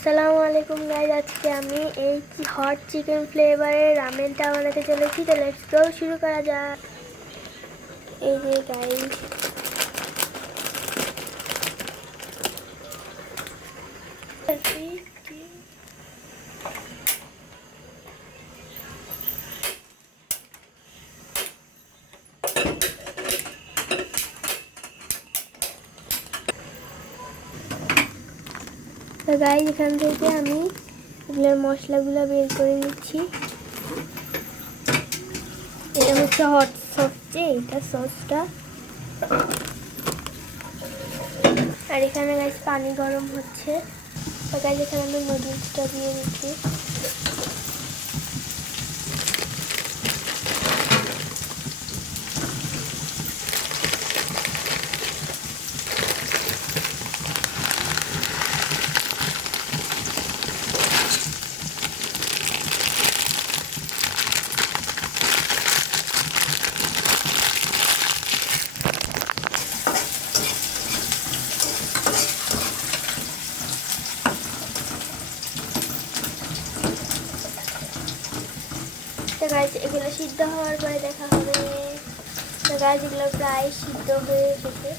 আসসালামু আলাইকুম গাইজ, আজকে আমি এই হট চিকেন ফ্লেভারের রামেনটা বানাতে চলেছি। তো লেটস গো, শুরু করা যাক। এই যে গাইজ, তো গাইজ এখান থেকে আমি এগুলোর মশলাগুলো বের করে নিচ্ছি। এটা হচ্ছে হট সস, এটা সসটা। আর এখানে গাইজ পানি গরম হচ্ছে। তো গাইজ এখানে আমি নুডলসটা দিয়ে দিচ্ছি। তো গাইজ এগুলো সিদ্ধ হওয়ার পরে দেখা হবে। তো গাইজ এগুলো প্রায় সিদ্ধ হয়ে এসেছে।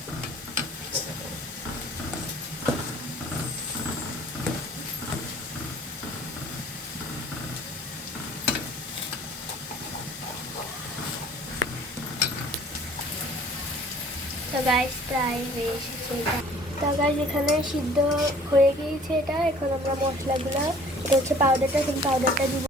তো গাইজ প্রায় হয়ে এসেছে এটা। তো গাইজ এখানে সিদ্ধ হয়ে গিয়েছে এটা। এখন আমরা মশলাগুলো, এটা হচ্ছে পাউডারটা, এখন পাউডারটা দিব।